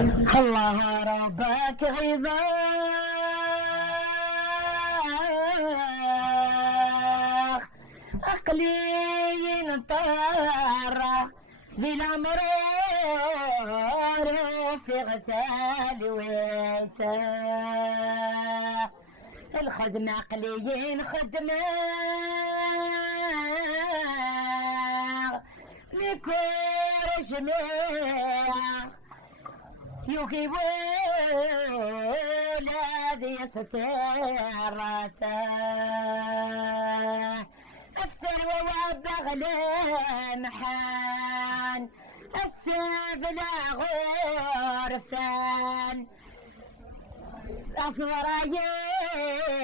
الله ربك عظام عقلي طاره ذي الأمر في غثال ويثاق الخدمة عقلي خدمة لكل جميع يجيب الذي يسترثه افتر ووبغ لمحان السيف لا غرفان أثر يثي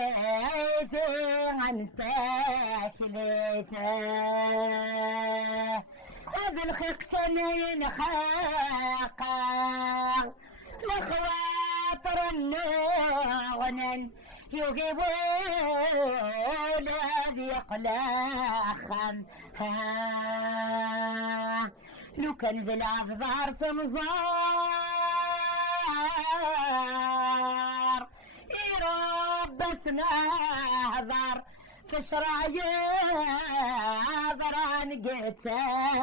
عن تاكلته هذا الخيق ثنين خاقا لخواطر النغنن يجيب الذي يقلخا لو كان ذي الأفضار تمزار يربسنا هذار فشرع يضران قيت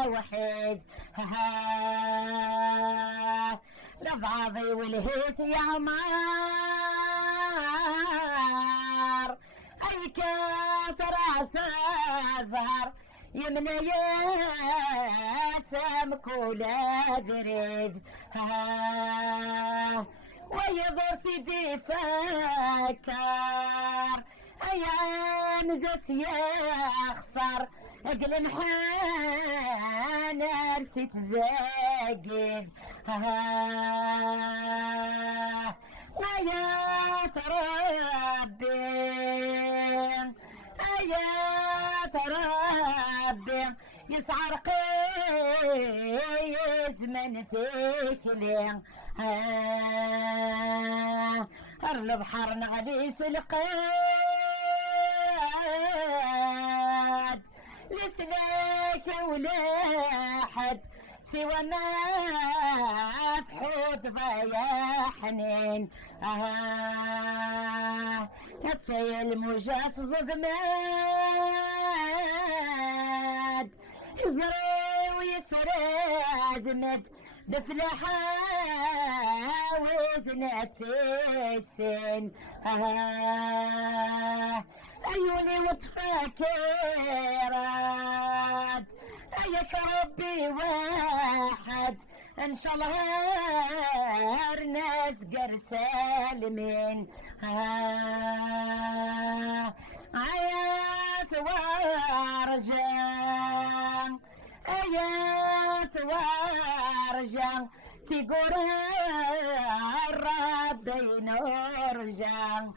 وحيد لفاضي والهيث يا عمار اي كثر زهر يمنى يسمك ولا ذريد ويضر سيدي فكر ايام ذس يخسر اقلم حان رسيت زاقد ويا تربي يا تربي يسعر قيس من ثكلين البحر نغليس القاد لسلاك ولا حد سوى ما تحوط فيا حنين يتسيل الموجات صدمات يزري ويسرد مد بفلحة وثنات السن أيولي وتفكرت أيك ربي واحد إن شاء الله ناس قر سالمين آيات وارجان آيات وارجان تقول الرب نرجان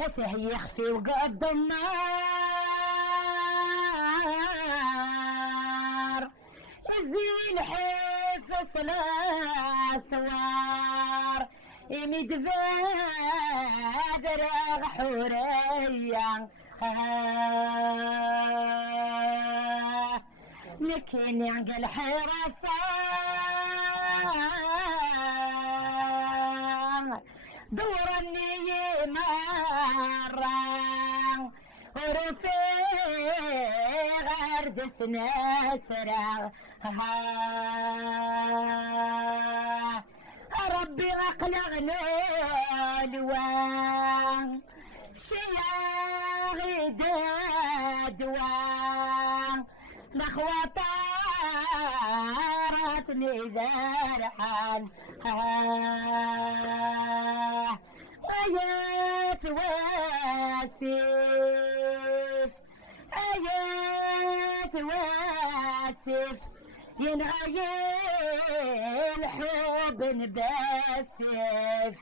هته يخفي وقد النار يزيل حفص الاسوار يمد فادر حوريا لكن ينقل حراسان دورني مرة ورفيق أردس نسرة ربي أقلقنا الوان شياغي دادوان الأخوة طارتني ذرحان آيات واسف آيات واسف ينعيل حب بسيف